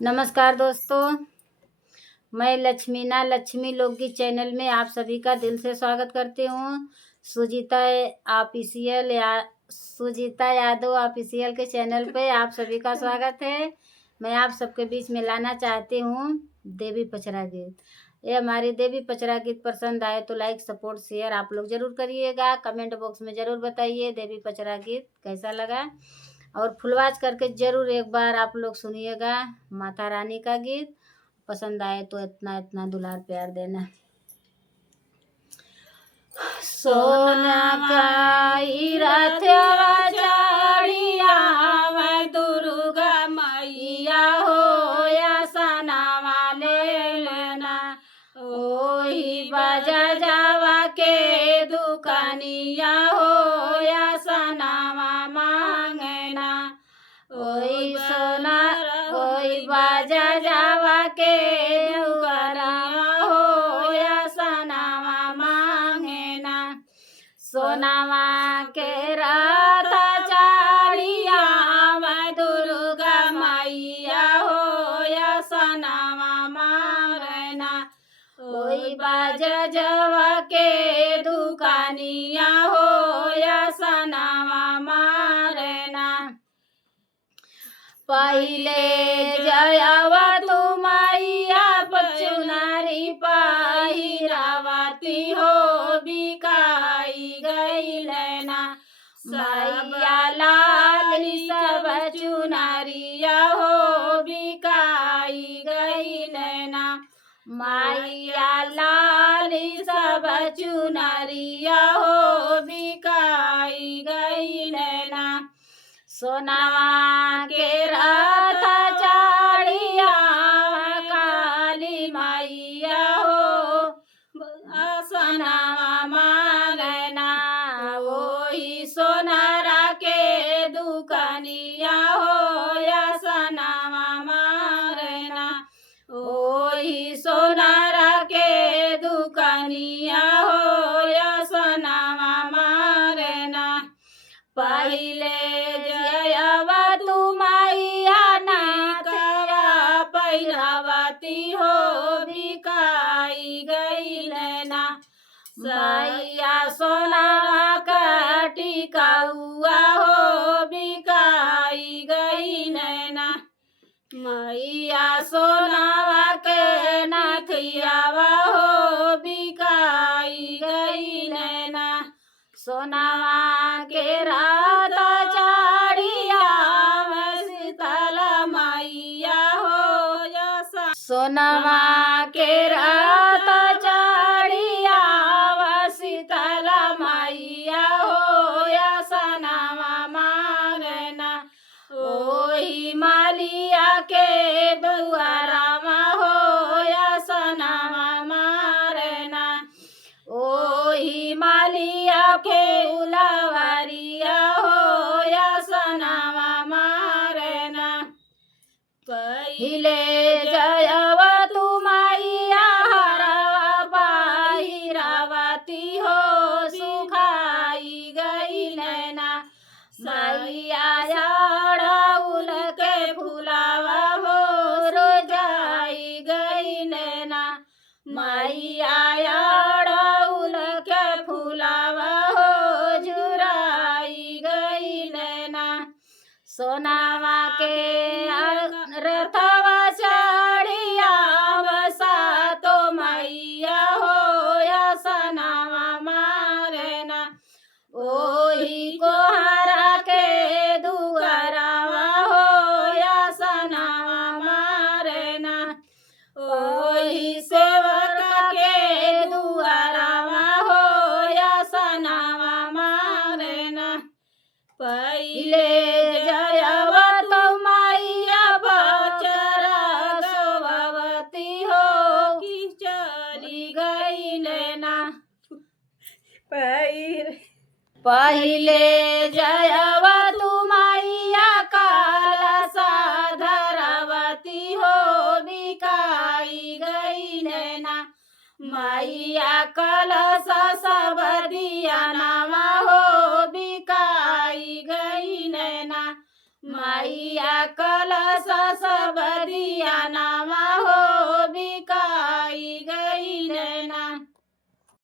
नमस्कार दोस्तों, मैं लक्ष्मीना लक्ष्मी लोकगीत चैनल में आप सभी का दिल से स्वागत करती हूँ। सुजीता ऑफिशियल या सुजीता यादव ऑफिशियल के चैनल पे आप सभी का स्वागत है। मैं आप सबके बीच में लाना चाहती हूँ देवी पचरा गीत। ये हमारी देवी पचरा गीत पसंद आए तो लाइक सपोर्ट शेयर आप लोग ज़रूर करिएगा। कमेंट बॉक्स में ज़रूर बताइए देवी पचरा गीत कैसा लगा, और फुलवाज करके ज़रूर एक बार आप लोग सुनिएगा। माता रानी का गीत पसंद आए तो इतना इतना दुलार प्यार देना। सोना का रथवा चढ़िया मैं दुर्गा मैया हो या सनावा ले लेना, ओही बजा जावा के दुकानिया हो या सनावा मांगना, ओही सोना ओही बजा जावा के दुकानिया हो या सनावा मांगना, सोनावा के रात चारिया मैं दुर्गा मैया हो या सनावा मांगना, ओही बाजा जवा के दुकानिया हो या सनावा मारना, पहिले जयावा तू मैया पचुनारी पहिरावती हो बिकाई गई लेना, मैया लाली सब चुनारिया हो बिकाई गई लेना, मैया लाली सब चुनरिया हो बिकाई गई लेना, सोनावा के रथ चढ़िया काली मैया हो सोनावा मांगना, वही सोनारा के दुकानिया हो या सनावा मांगना, ओही सोनारा के दुकानिया हो या सनावा मारना, पहिले जयवा तू मैया नाथया पहिरावती हो बिकाई गई लेना, मैया सोनावा का टिकाउआ हो बिकाई गई लेना, मैया सोनावा के नथियावा हो बिकाई गई लेना, सोनावा के रात चढ़िया शीतला मैया हो या सोनावा के रात चढ़िया शीतला मैया हो या सनावा मांगना, ओही मालिया के दुआरामा हो या सनावा मारना, ओही मालिया के उलावरिया हो या सनावा मारना, पहिले जयवा तू मैया हरवा पहिरावती हो सुखाई गई लेना, मैया उल के फुलावा हो रोजाई गई लेना, मैया उल के फुलावा हो झुराई गई लेना, सोनावा के रथवा चढ़िया बसा तो मैया हो या सनावा मारना, ओही कोहरा के दुआरावा हो या सनावा मारना, ओही सेवक के दुआरावा हो या सनावा मारना, पहिले जयवा तो मैया पचरा सोवती हो कि चली गई लेना, पहिले जयवा तू मैया काला साधरावती हो बिकाई गई लेना, मैया कलश सब दिया नामा हो बिकाई गई लेना, मैया कलश सब दिया